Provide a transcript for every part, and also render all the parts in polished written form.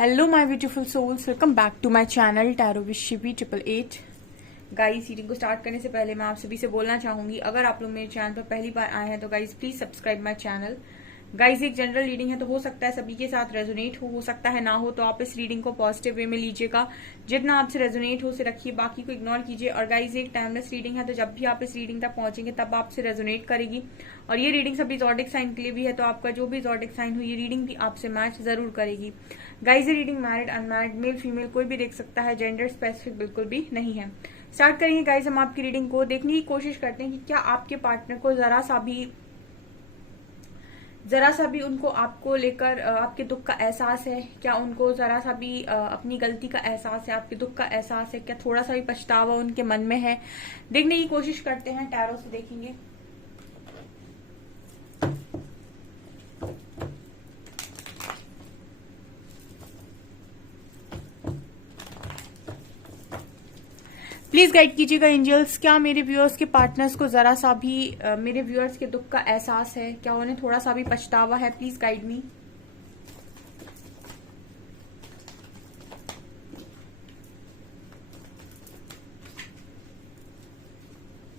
Hello my beautiful souls, welcome back to my channel tarot with Shivi 888। Guys, reading को start करने से पहले मैं आप सभी से बोलना चाहूंगी, अगर आप लोग मेरे चैनल पर पहली बार आए हैं तो guys please subscribe my channel. Guys, एक जनरल रीडिंग है तो हो सकता है सभी के साथ रेजोनेट हो सकता है ना हो, तो आप इस रीडिंग को पॉजिटिव वे में लीजिएगा। जितना आपसे रेजोनेट हो उसे रखिए, बाकी को इग्नोर कीजिए। और गाइस, एक टाइमलेस रीडिंग है तो जब भी आप इस रीडिंग तक पहुंचेंगे तब आपसे रेजोनेट करेगी। और ये रीडिंग सभी ज़ोडिक साइन के लिए भी है, तो आपका जो भी ज़ोडिक साइन हो ये रीडिंग भी आपसे मैच जरूर करेगी। गाइस, ये reading married unmarried male female कोई भी देख सकता है, जेंडर स्पेसिफिक बिल्कुल भी नहीं है। स्टार्ट करेंगे गाइस हम आपकी रीडिंग को। देखने की कोशिश करते हैं कि क्या आपके पार्टनर को जरा सा भी उनको आपको लेकर आपके दुख का एहसास है। क्या उनको जरा सा भी अपनी गलती का एहसास है, आपके दुख का एहसास है? क्या थोड़ा सा भी पछतावा उनके मन में है? देखने की कोशिश करते हैं, टैरो से देखेंगे। प्लीज गाइड कीजिएगा एंजल्स, क्या मेरे व्यूअर्स के पार्टनर्स को जरा सा भी मेरे व्यूअर्स के दुख का एहसास है? क्या उन्हें थोड़ा सा भी पछतावा है? Please guide me.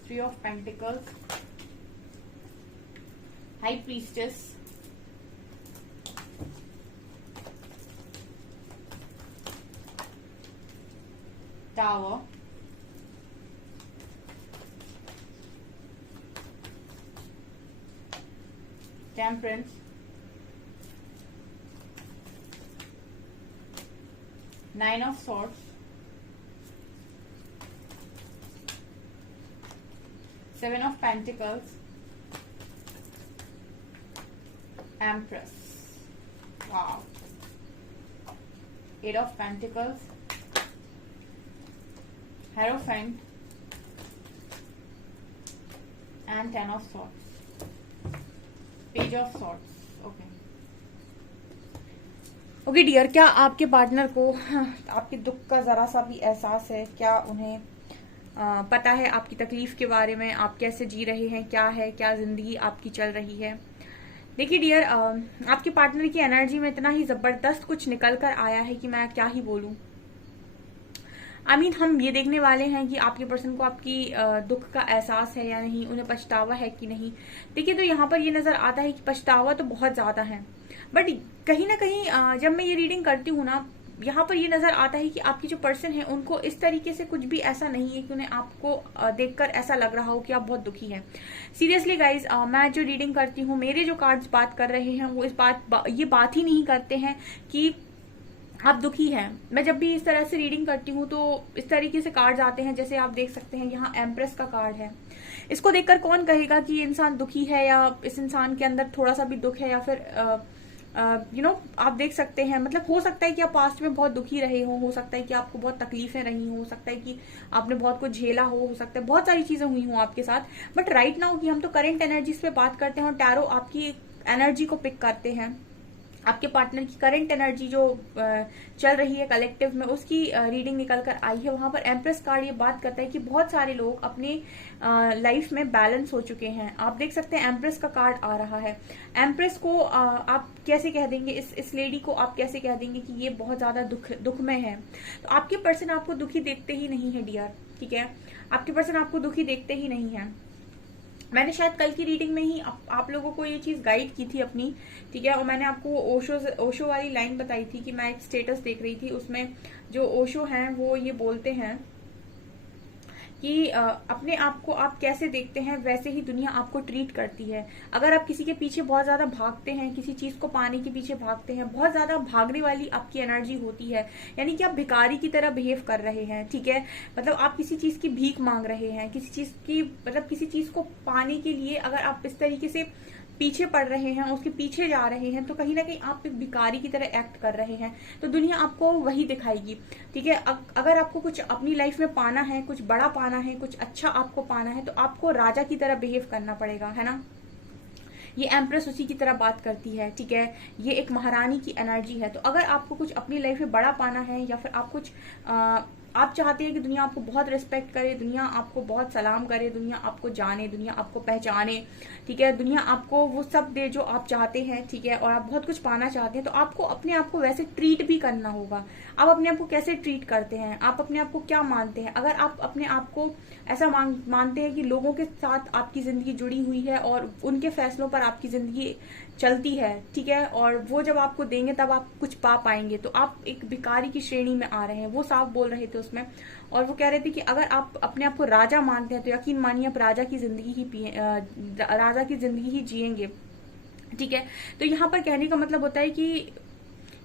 Three of pentacles, high priestess, tower, Temperance, Nine of Swords, Seven of Pentacles, Empress. Wow. Eight of Pentacles, Hierophant, and Ten of Swords. Page of swords. Okay dear, क्या आपके partner को आपके दुख का जरा सा भी एहसास है? क्या उन्हें पता है आपकी तकलीफ के बारे में? आप कैसे जी रहे हैं, क्या है, क्या जिंदगी आपकी चल रही है? देखिए डियर, आपके पार्टनर की एनर्जी में इतना ही जबरदस्त कुछ निकल कर आया है कि मैं क्या ही बोलूं। हम ये देखने वाले हैं कि आपके पर्सन को आपकी दुख का एहसास है या नहीं, उन्हें पछतावा है कि नहीं। देखिए, तो यहाँ पर ये नजर आता है कि पछतावा तो बहुत ज्यादा है, बट कहीं ना कहीं जब मैं ये रीडिंग करती हूँ ना, यहाँ पर ये नजर आता है कि आपकी जो पर्सन है उनको इस तरीके से कुछ भी ऐसा नहीं है कि उन्हें आपको देखकर ऐसा लग रहा हो कि आप बहुत दुखी हैं। सीरियसली गाइज, मैं जो रीडिंग करती हूँ, मेरे जो कार्ड्स बात कर रहे हैं वो ये बात ही नहीं करते हैं कि आप दुखी हैं। मैं जब भी इस तरह से रीडिंग करती हूँ तो इस तरीके से कार्ड्स आते हैं, जैसे आप देख सकते हैं यहाँ एम्प्रेस का कार्ड है। इसको देखकर कौन कहेगा कि ये इंसान दुखी है या इस इंसान के अंदर थोड़ा सा भी दुख है, या फिर आप देख सकते हैं, मतलब हो सकता है कि आप पास्ट में बहुत दुखी रहे हो सकता है कि आपको बहुत तकलीफें रही हो सकता है कि आपने बहुत कुछ झेला हो सकता है बहुत सारी चीजें हुई हो आपके साथ। बट राइट नाउ कि हम तो करंट एनर्जीज पे बात करते हैं और टैरो आपकी एनर्जी को पिक करते हैं। आपके पार्टनर की करंट एनर्जी जो चल रही है कलेक्टिव में, उसकी रीडिंग निकल कर आई है। वहां पर एम्प्रेस कार्ड ये बात करता है कि बहुत सारे लोग अपने लाइफ में बैलेंस हो चुके हैं। आप देख सकते हैं एम्प्रेस का कार्ड आ रहा है। एम्प्रेस को आप कैसे कह देंगे, इस लेडी को आप कैसे कह देंगे कि ये बहुत ज्यादा दुख में है? तो आपके पर्सन आपको दुखी देखते ही नहीं है डियर, ठीक है? आपके पर्सन आपको दुखी देखते ही नहीं है। मैंने शायद कल की रीडिंग में ही आप लोगों को ये चीज गाइड की थी अपनी, ठीक है? और मैंने आपको ओशो वाली लाइन बताई थी कि मैं एक स्टेटस देख रही थी, उसमें जो ओशो हैं वो ये बोलते हैं कि अपने आप को आप कैसे देखते हैं वैसे ही दुनिया आपको ट्रीट करती है। अगर आप किसी के पीछे बहुत ज्यादा भागते हैं, किसी चीज को पाने के पीछे भागते हैं, बहुत ज्यादा भागने वाली आपकी एनर्जी होती है, यानी कि आप भिखारी की तरह बिहेव कर रहे हैं, ठीक है? मतलब आप किसी चीज की भीख मांग रहे हैं, किसी चीज की, मतलब किसी चीज को पाने के लिए अगर आप इस तरीके से पीछे पड़ रहे हैं, उसके पीछे जा रहे हैं, तो कहीं ना कहीं आप एक भिखारी की तरह एक्ट कर रहे हैं। तो दुनिया आपको वही दिखाएगी, ठीक है? अगर आपको कुछ अपनी लाइफ में पाना है, कुछ बड़ा पाना है, कुछ अच्छा आपको पाना है, तो आपको राजा की तरह बिहेव करना पड़ेगा, है ना? ये एम्प्रेस उसी की तरह बात करती है, ठीक है? ये एक महारानी की एनर्जी है। तो अगर आपको कुछ अपनी लाइफ में बड़ा पाना है या फिर आप कुछ आप चाहते हैं कि दुनिया आपको बहुत रिस्पेक्ट करे, दुनिया आपको बहुत सलाम करे, दुनिया आपको जाने, दुनिया आपको पहचाने, ठीक है, दुनिया आपको वो सब दे जो आप चाहते हैं, ठीक है, और आप बहुत कुछ पाना चाहते हैं, तो आपको अपने आप को वैसे ट्रीट भी करना होगा। आप अपने आप को कैसे ट्रीट करते हैं, आप अपने आप को क्या मानते हैं? अगर आप अपने आप को ऐसा मानते हैं कि लोगों के साथ आपकी जिंदगी जुड़ी हुई है और उनके फैसलों पर आपकी जिंदगी चलती है, ठीक है, और वो जब आपको देंगे तब आप कुछ पा पाएंगे, तो आप एक भिखारी की श्रेणी में आ रहे हैं। वो साफ बोल रहे थे उसमें, और वो कह रहे थे कि अगर आप अपने आप को राजा मानते हैं तो यकीन मानिए आप राजा की जिंदगी ही जिएंगे, ठीक है। तो यहाँ पर कहने का मतलब होता है कि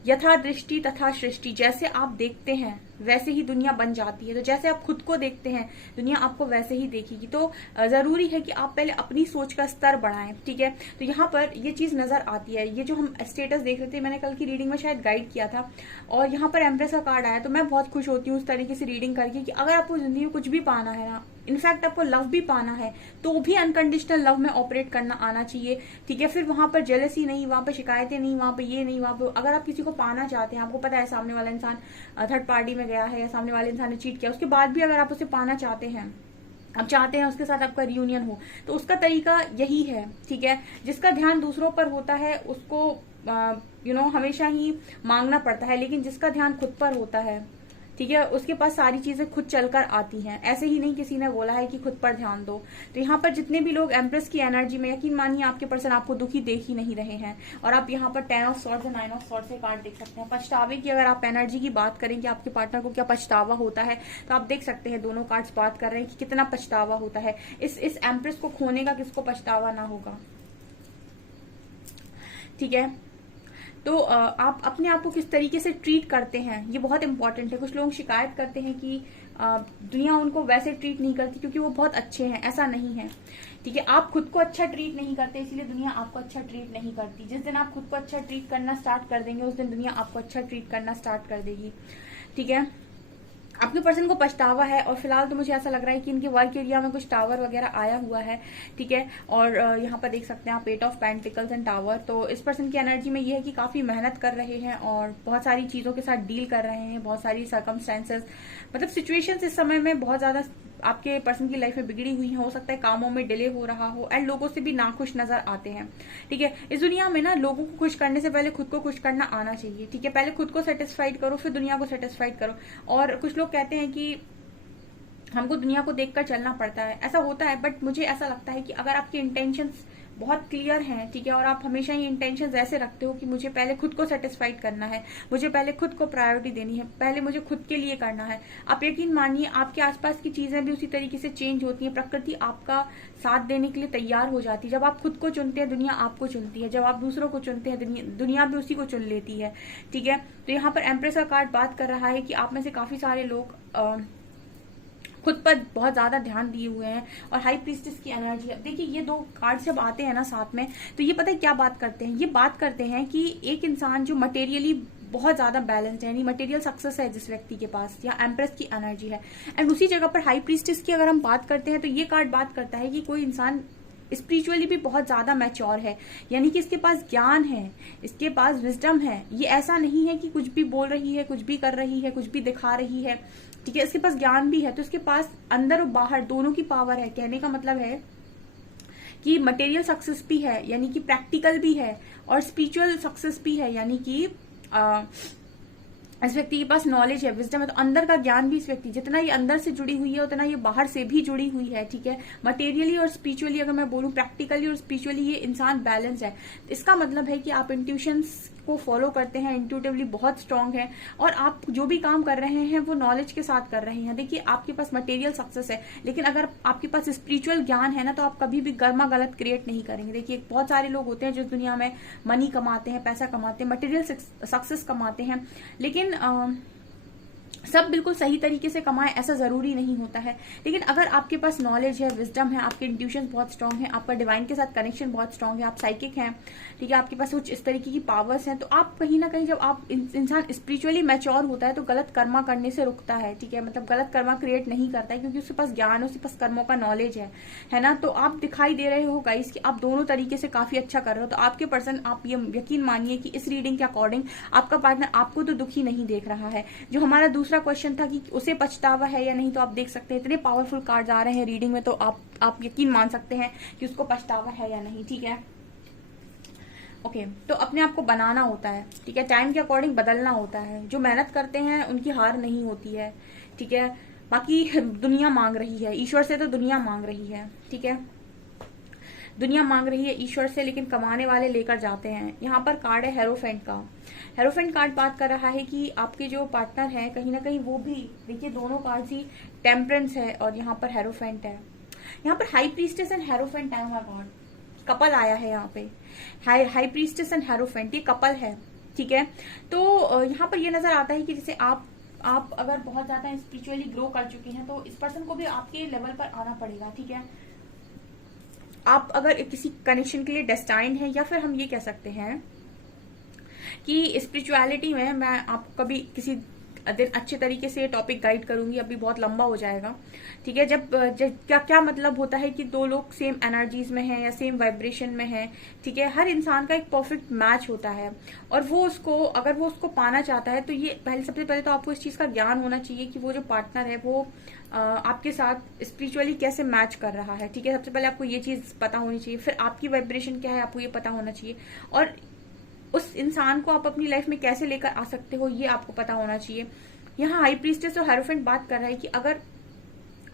यथा दृष्टि तथा सृष्टि, जैसे आप देखते हैं वैसे ही दुनिया बन जाती है। तो जैसे आप खुद को देखते हैं दुनिया आपको वैसे ही देखेगी। तो जरूरी है कि आप पहले अपनी सोच का स्तर बढ़ाएं, ठीक है। तो यहाँ पर ये चीज नजर आती है। ये जो हम स्टेटस देख रहे थे, मैंने कल की रीडिंग में शायद गाइड किया था, और यहाँ पर एम्प्रेस का कार्ड आया, तो मैं बहुत खुश होती हूँ उस तरीके से रीडिंग करके कि अगर आपको जिंदगी में कुछ भी पाना है ना, इनफैक्ट आपको लव भी पाना है, तो भी अनकंडीशनल लव में ऑपरेट करना आना चाहिए, ठीक है। फिर वहां पर जेलसी नहीं, वहां पर शिकायतें नहीं, वहां पर ये नहीं, वहां पर अगर आप किसी को पाना चाहते हैं, आपको पता है सामने वाला इंसान थर्ड पार्टी में गया है या सामने वाले इंसान ने चीट किया, उसके बाद भी अगर आप उसे पाना चाहते हैं, आप चाहते हैं उसके साथ आपका रियूनियन हो, तो उसका तरीका यही है, ठीक है। जिसका ध्यान दूसरों पर होता है उसको हमेशा ही मांगना पड़ता है, लेकिन जिसका ध्यान खुद पर होता है, ठीक है, उसके पास सारी चीजें खुद चलकर आती हैं। ऐसे ही नहीं किसी ने बोला है कि खुद पर ध्यान दो। तो यहाँ पर जितने भी लोग एम्प्रेस की एनर्जी में, यकीन मानिए आपके पर्सन आपको दुखी देख ही नहीं रहे हैं। और आप यहाँ पर 10 ऑफ सॉर्ड्स और 9 ऑफ सॉर्ड्स से कार्ड देख सकते हैं। पछतावे की अगर आप एनर्जी की बात करें कि आपके पार्टनर को क्या पछतावा होता है, तो आप देख सकते हैं दोनों कार्ड्स बात कर रहे हैं कि कितना पछतावा होता है। इस एम्प्रेस को खोने का किसको पछतावा ना होगा, ठीक है। तो आप अपने आप को किस तरीके से ट्रीट करते हैं ये बहुत इंपॉर्टेंट है। कुछ लोग शिकायत करते हैं कि दुनिया उनको वैसे ट्रीट नहीं करती क्योंकि वो बहुत अच्छे हैं। ऐसा नहीं है, ठीक है। आप खुद को अच्छा ट्रीट नहीं करते, इसलिए दुनिया आपको अच्छा ट्रीट नहीं करती। जिस दिन आप खुद को अच्छा ट्रीट करना स्टार्ट कर देंगे, उस दिन दुनिया आपको अच्छा ट्रीट करना स्टार्ट कर देगी, ठीक है। आपके पर्सन को पछतावा है, और फिलहाल तो मुझे ऐसा लग रहा है कि इनके वर्क एरिया में कुछ टावर वगैरह आया हुआ है, ठीक है। और यहाँ पर देख सकते हैं आप 8 ऑफ पेंटिकल्स एंड टावर। तो इस पर्सन की एनर्जी में ये है कि काफी मेहनत कर रहे हैं और बहुत सारी चीजों के साथ डील कर रहे हैं, बहुत सारी सर्कमस्टेंसेस, मतलब सिचुएशंस इस समय में बहुत ज्यादा आपके पर्सन की लाइफ में बिगड़ी हुई है। हो सकता है कामों में डिले हो रहा हो, एंड लोगों से भी नाखुश नजर आते हैं, ठीक है। इस दुनिया में ना लोगों को खुश करने से पहले खुद को खुश करना आना चाहिए, ठीक है। पहले खुद को सेटिस्फाइड करो, फिर दुनिया को सेटिस्फाइड करो। और कुछ लोग कहते हैं कि हमको दुनिया को देखकर चलना पड़ता है, ऐसा होता है, बट मुझे ऐसा लगता है कि अगर आपके इंटेंशंस बहुत क्लियर हैं, ठीक है, और आप हमेशा ही इंटेंशंस ऐसे रखते हो कि मुझे पहले खुद को सेटिस्फाइड करना है, मुझे पहले खुद को प्रायोरिटी देनी है, पहले मुझे खुद के लिए करना है, आप यकीन मानिए आपके आसपास की चीजें भी उसी तरीके से चेंज होती हैं। प्रकृति आपका साथ देने के लिए तैयार हो जाती है। जब आप खुद को चुनते हैं दुनिया आपको चुनती है, जब आप दूसरों को चुनते हैं दुनिया भी उसी को चुन लेती है, ठीक है। तो यहाँ पर एम्प्रेस का कार्ड बात कर रहा है कि आप में से काफी सारे लोग खुद पर बहुत ज्यादा ध्यान दिए हुए हैं। और हाई प्रीस्टेस की एनर्जी, अब देखिए ये दो कार्ड जब आते हैं ना साथ में, तो ये पता है क्या बात करते हैं, ये बात करते हैं कि एक इंसान जो मटेरियली बहुत ज्यादा बैलेंस्ड है, यानी मटेरियल सक्सेस है जिस व्यक्ति के पास, या एम्प्रेस की एनर्जी है, एंड उसी जगह पर हाई प्रीस्टेस की अगर हम बात करते हैं तो ये कार्ड बात करता है कि कोई इंसान स्पिरिचुअली भी बहुत ज्यादा मैच्योर है, यानी कि इसके पास ज्ञान है, इसके पास विजडम है। ये ऐसा नहीं है कि कुछ भी बोल रही है, कुछ भी कर रही है, कुछ भी दिखा रही है, ठीक है। इसके पास ज्ञान भी है, तो इसके पास अंदर और बाहर दोनों की पावर है। कहने का मतलब है कि मटेरियल सक्सेस भी है, यानी कि प्रैक्टिकल भी है, और स्पिरिचुअल सक्सेस भी है, यानी कि इस व्यक्ति के पास नॉलेज है, विजडम है। तो अंदर का ज्ञान भी इस व्यक्ति, जितना ये अंदर से जुड़ी हुई है उतना ये बाहर से भी जुड़ी हुई है, ठीक है। मटेरियली और स्पिरिचुअली, अगर मैं बोलूं प्रैक्टिकली और स्पिरिचुअली, ये इंसान बैलेंस है। इसका मतलब है कि आप इंट्यूशंस को फॉलो करते हैं, इंट्यूटिवली बहुत स्ट्रांग है, और आप जो भी काम कर रहे हैं वो नॉलेज के साथ कर रहे हैं। देखिए आपके पास मटेरियल सक्सेस है, लेकिन अगर आपके पास स्पिरिचुअल ज्ञान है ना, तो आप कभी भी गर्मा गलत क्रिएट नहीं करेंगे। देखिए बहुत सारे लोग होते हैं जो दुनिया में मनी कमाते हैं, पैसा कमाते हैं, मटेरियल सक्सेस कमाते हैं, लेकिन सब बिल्कुल सही तरीके से कमाएं ऐसा जरूरी नहीं होता है। लेकिन अगर आपके पास नॉलेज है, विजडम है, आपके इंट्यूशन बहुत स्ट्रांग है, आपका डिवाइन के साथ कनेक्शन बहुत स्ट्रांग है, आप साइकिक हैं, ठीक है, आपके पास कुछ इस तरीके की पावर्स हैं, तो आप कहीं ना कहीं, जब आप इंसान स्पिरिचुअली मैच्योर होता है तो गलत कर्मा करने से रुकता है, ठीक है। मतलब गलत कर्मा क्रिएट नहीं करता है, क्योंकि उसके पास ज्ञान है, उसके पास कर्मों का नॉलेज है ना। तो आप दिखाई दे रहे हो गाइस कि आप दोनों तरीके से काफी अच्छा कर रहे हो। तो आपके पर्सन, आप ये यकीन मानिए कि इस रीडिंग के अकॉर्डिंग आपका पार्टनर आपको तो दुखी नहीं देख रहा है। जो हमारा दूसरा क्वेश्चन था कि उसे पछतावा है या नहीं, तो आप देख सकते हैं इतने पावरफुल कार्ड्स आ रहे हैं रीडिंग में, तो आप यकीन मान सकते हैं कि उसको पछतावा है या नहीं। ठीक है, ओके तो अपने आप को बनाना होता है, ठीक है, टाइम के अकॉर्डिंग बदलना होता है। जो मेहनत करते हैं उनकी हार नहीं होती है, ठीक है। बाकी दुनिया मांग रही है, ईश्वर से तो दुनिया मांग रही है, ठीक है, दुनिया मांग रही है ईश्वर से, लेकिन कमाने वाले लेकर जाते हैं। यहाँ पर कार्ड है हेरोफेंट का। हेरोफेंट कार्ड बात कर रहा है कि आपके जो पार्टनर है कहीं ना कहीं वो भी, देखिए दोनों कार्ड ही, टेम्परेंस है और यहाँ पर हेरोफेंट है। यहाँ पर हाई प्रीस्टेस एंड हेरोफेंट आया हुआ कार्ड, कपल आया है यहाँ पे, हाई प्रीस्टेस एंड हेरोफेंट, ये कपल है, ठीक है। तो यहाँ पर ये नजर आता है कि जैसे आप अगर बहुत ज्यादा स्पिरिचुअली ग्रो कर चुके हैं तो इस पर्सन को भी आपके लेवल पर आना पड़ेगा, ठीक है। आप अगर किसी कनेक्शन के लिए डेस्टाइन्ड हैं, या फिर हम ये कह सकते हैं कि स्पिरिचुअलिटी में मैं आपको कभी किसी दिन अच्छे तरीके से ये टॉपिक गाइड करूंगी, अभी बहुत लंबा हो जाएगा, ठीक है। जब क्या क्या मतलब होता है कि दो लोग सेम एनर्जीज में हैं या सेम वाइब्रेशन में हैं, ठीक है, हर इंसान का एक परफेक्ट मैच होता है, और वो उसको, अगर वो उसको पाना चाहता है तो ये सबसे पहले तो आपको इस चीज का ज्ञान होना चाहिए कि वो जो पार्टनर है वो आपके साथ स्पिरिचुअली कैसे मैच कर रहा है, ठीक है। सबसे पहले आपको ये चीज पता होनी चाहिए, फिर आपकी वाइब्रेशन क्या है आपको ये पता होना चाहिए, और उस इंसान को आप अपनी लाइफ में कैसे लेकर आ सकते हो ये आपको पता होना चाहिए। यहाँ हाई प्रीस्टेस और हेरोफेंट बात कर रहा है कि अगर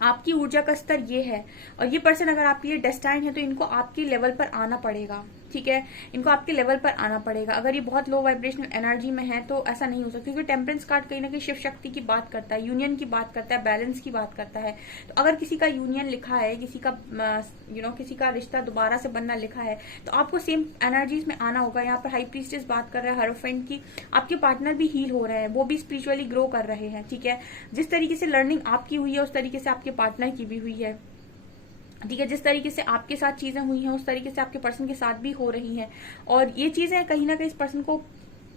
आपकी ऊर्जा का स्तर ये है और ये पर्सन अगर आपके लिए डेस्टाइन है तो इनको आपके लेवल पर आना पड़ेगा, ठीक है, इनको आपके लेवल पर आना पड़ेगा। अगर ये बहुत लो वाइब्रेशनल एनर्जी में है तो ऐसा नहीं हो सकता, क्योंकि टेम्परेंस कार्ड कहीं ना कहीं शिव शक्ति की बात करता है, यूनियन की बात करता है, बैलेंस की बात करता है। तो अगर किसी का यूनियन लिखा है, किसी का किसी का रिश्ता दोबारा से बनना लिखा है, तो आपको सेम एनर्जीज में आना होगा। यहाँ पर हाई प्रीस्टेस बात कर रहा है हेरोफेंट की, आपके पार्टनर भी हील हो रहे हैं, वो भी स्पिरिचुअली ग्रो कर रहे हैं, ठीक है। जिस तरीके से लर्निंग आपकी हुई है उस तरीके से आपके पार्टनर की भी हुई है, ठीक है। जिस तरीके से आपके साथ चीजें हुई हैं उस तरीके से आपके पर्सन के साथ भी हो रही हैं, और ये चीजें कहीं ना कहीं इस पर्सन को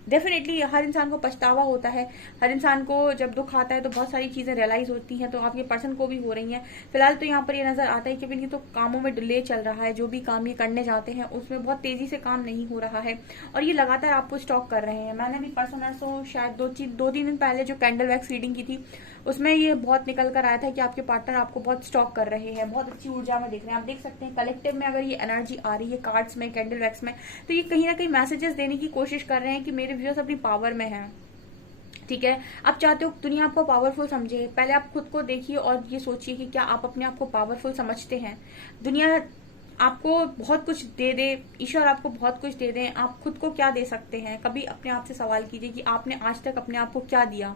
डेफिनेटली, हर इंसान को पछतावा होता है, हर इंसान को जब दुख आता है तो बहुत सारी चीजें रियलाइज होती हैं, तो आपके पर्सन को भी हो रही हैं। फिलहाल तो यहाँ पर ये नजर आता है कि इनके तो कामों में डिले चल रहा है, जो भी काम ये करने जाते हैं उसमें बहुत तेजी से काम नहीं हो रहा है, और ये लगातार आपको स्टॉक कर रहे हैं। मैंने भी परसों शायद 2-3 दिन पहले जो कैंडल वैक्स रीडिंग की थी उसमें ये बहुत निकल कर आया था कि आपके पार्टनर आपको बहुत स्टॉक कर रहे हैं, बहुत अच्छी ऊर्जा में दिख रहे हैं। आप देख सकते हैं कलेक्टिव में अगर ये एनर्जी आ रही है कार्ड्स में, कैंडल वैक्स में, तो ये कहीं ना कहीं मैसेजेस देने की कोशिश कर रहे हैं कि मेरे व्यूअर्स अपनी पावर में है, ठीक है। आप चाहते हो दुनिया आपको पावरफुल समझे, पहले आप खुद को देखिए और ये सोचिए कि क्या आप अपने आप को पावरफुल समझते हैं। दुनिया आपको बहुत कुछ दे दे, ईश्वर आपको बहुत कुछ दे दे, आप खुद को क्या दे सकते हैं। कभी अपने आप से सवाल कीजिए कि आपने आज तक अपने आप को क्या दिया,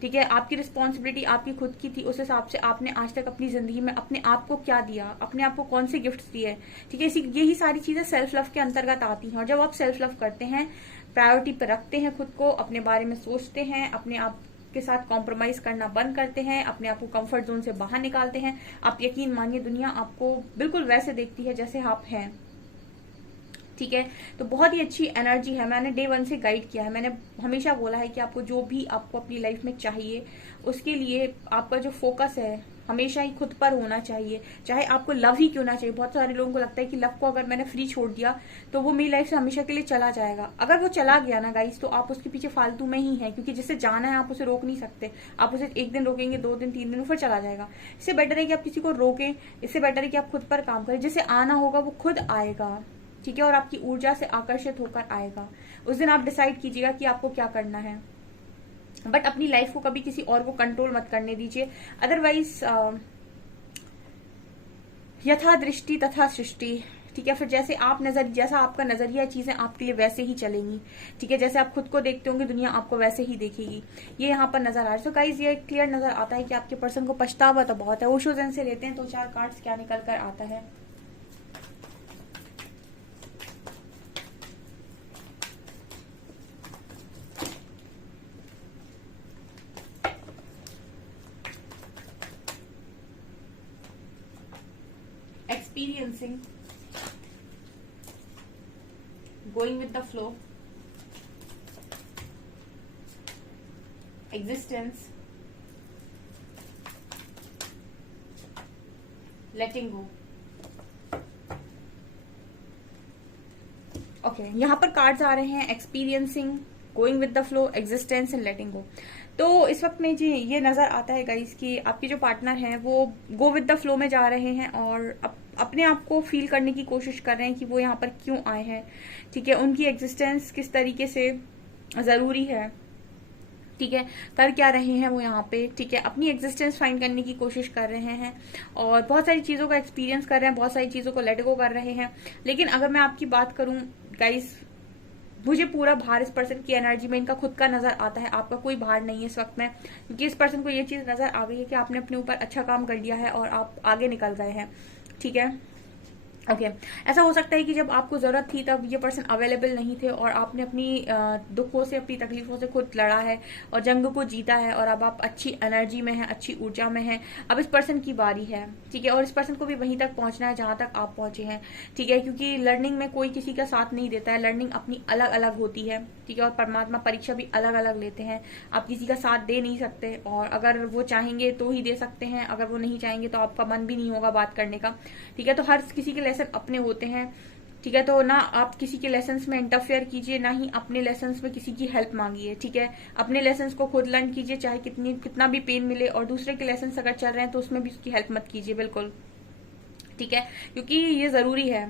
ठीक है। आपकी रिस्पॉन्सिबिलिटी आपकी खुद की थी, उस हिसाब से आपने आज तक अपनी जिंदगी में अपने आप को क्या दिया, अपने आप को कौन से गिफ्ट दिए, ठीक है। यही सारी चीजें सेल्फ लव के अंतर्गत आती हैं, और जब आप सेल्फ लव करते हैं, प्रायोरिटी पर रखते हैं खुद को, अपने बारे में सोचते हैं, अपने आप के साथ कॉम्प्रोमाइज करना बंद करते हैं, अपने आप को कंफर्ट जोन से बाहर निकालते हैं, आप यकीन मानिए दुनिया आपको बिल्कुल वैसे देखती है जैसे आप हैं, ठीक है। तो बहुत ही अच्छी एनर्जी है, मैंने डे 1 से गाइड किया है। मैंने हमेशा बोला है कि आपको जो भी आपको अपनी लाइफ में चाहिए उसके लिए आपका जो फोकस है हमेशा ही खुद पर होना चाहिए, चाहे आपको लव ही क्यों ना चाहिए। बहुत सारे लोगों को लगता है कि लव को अगर मैंने फ्री छोड़ दिया तो वो मेरी लाइफ से हमेशा के लिए चला जाएगा। अगर वो चला गया ना गाइस, तो आप उसके पीछे फालतू में ही है, क्योंकि जिससे जाना है आप उसे रोक नहीं सकते। आप उसे एक दिन रोकेंगे, 2 दिन, 3 दिन, फिर चला जाएगा। इससे बेटर है कि आप किसी को रोकें, इससे बेटर है कि आप खुद पर काम करें। जिसे आना होगा वो खुद आएगा, ठीक है, और आपकी ऊर्जा से आकर्षित होकर आएगा। उस दिन आप डिसाइड कीजिएगा कि आपको क्या करना है, बट अपनी लाइफ को कभी किसी और को कंट्रोल मत करने दीजिए। अदरवाइज यथा दृष्टि तथा सृष्टि, ठीक है। फिर जैसा आपका नजरिया चीजें आपके लिए वैसे ही चलेंगी, ठीक है। जैसे आप खुद को देखते होंगे दुनिया आपको वैसे ही देखेगी, ये यहाँ पर नजर आ रहा है। तो गाइस ये क्लियर नजर आता है कि आपके पर्सन को पछतावा तो बहुत है। ओशो ज़ेन से लेते हैं तो 4 कार्ड्स क्या निकल कर आता है। Experiencing, going with the flow, existence, letting go। Okay, यहाँ पर कार्ड्स आ रहे हैं experiencing, going with the flow, existence and letting go. तो इस वक्त में जी ये नजर आता है गाइस कि आपके जो पार्टनर हैं वो गो विद द फ्लो में जा रहे हैं और अपने आप को फील करने की कोशिश कर रहे हैं कि वो यहाँ पर क्यों आए हैं, ठीक है, उनकी एग्जिस्टेंस किस तरीके से जरूरी है, ठीक है, कर क्या रहे हैं वो यहाँ पे, ठीक है, अपनी एग्जिस्टेंस फाइंड करने की कोशिश कर रहे हैं और बहुत सारी चीजों का एक्सपीरियंस कर रहे हैं, बहुत सारी चीजों को लेट गो कर रहे हैं। लेकिन अगर मैं आपकी बात करूं गाइस, मुझे पूरा भार इस पर्सन की एनर्जी में इनका खुद का नजर आता है, आपका कोई भार नहीं है इस वक्त में, क्योंकि इस पर्सन को ये चीज नजर आ गई है कि आपने अपने ऊपर अच्छा काम कर लिया है और आप आगे निकल गए हैं, ठीक है। ओके ऐसा हो सकता है कि जब आपको जरूरत थी तब ये पर्सन अवेलेबल नहीं थे और आपने अपनी दुखों से, अपनी तकलीफों से खुद लड़ा है और जंग को जीता है और अब आप अच्छी एनर्जी में हैं, अच्छी ऊर्जा में हैं। अब इस पर्सन की बारी है, ठीक है, और इस पर्सन को भी वहीं तक पहुंचना है जहां तक आप पहुंचे हैं, ठीक है, क्योंकि लर्निंग में कोई किसी का साथ नहीं देता है, लर्निंग अपनी अलग अलग होती है, ठीक है, और परमात्मा परीक्षा भी अलग अलग लेते हैं। आप किसी का साथ दे नहीं सकते और अगर वो चाहेंगे तो ही दे सकते हैं, अगर वो नहीं चाहेंगे तो आपका मन भी नहीं होगा बात करने का, ठीक है। तो हर किसी के लेसन अपने होते हैं, ठीक है, तो ना आप किसी के लेसन्स में इंटरफेयर कीजिए, ना ही अपने लेसन्स में किसी की हेल्प मांगिए, ठीक है। अपने लेसन्स को खुद लर्न कीजिए, चाहे कितना भी पेन मिले, और दूसरे के लेसन्स अगर चल रहे हैं तो उसमें भी उसकी हेल्प मत कीजिए, बिल्कुल, ठीक है, क्योंकि ये जरूरी है,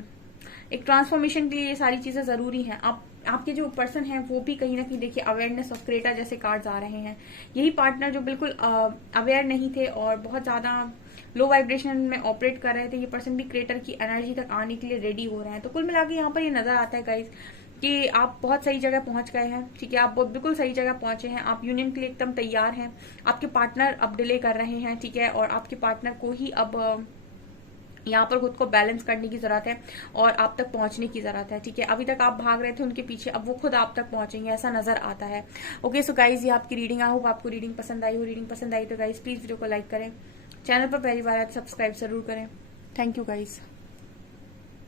एक ट्रांसफॉर्मेशन के लिए ये सारी चीजें जरूरी हैं। आपके जो पर्सन हैं वो भी कहीं ना कहीं देखिए अवेयरनेस ऑफ क्रिएटर जैसे कार्ड्स आ रहे हैं। यही पार्टनर जो बिल्कुल अवेयर नहीं थे और बहुत ज्यादा लो वाइब्रेशन में ऑपरेट कर रहे थे, ये पर्सन भी क्रिएटर की एनर्जी तक आने के लिए रेडी हो रहे हैं। तो कुल मिला के यहाँ पर ये नजर आता है गाइज कि आप बहुत सही जगह पहुंच गए हैं, ठीक है, आप बिल्कुल सही जगह पहुंचे हैं, आप यूनियन के लिए एकदम तैयार हैं। आपके पार्टनर अब डिले कर रहे हैं, ठीक है, और आपके पार्टनर को ही अब यहाँ पर खुद को बैलेंस करने की जरूरत है और आप तक पहुंचने की जरूरत है, ठीक है। अभी तक आप भाग रहे थे उनके पीछे, अब वो खुद आप तक पहुंचेंगे, ऐसा नजर आता है। ओके सो गाइज ये आपकी रीडिंग, आई होप आपको रीडिंग पसंद आई हो। रीडिंग पसंद आई तो गाइज प्लीज वीडियो को लाइक करें, चैनल पर पहली बार आए तो सब्सक्राइब जरूर करें। Thank you guys.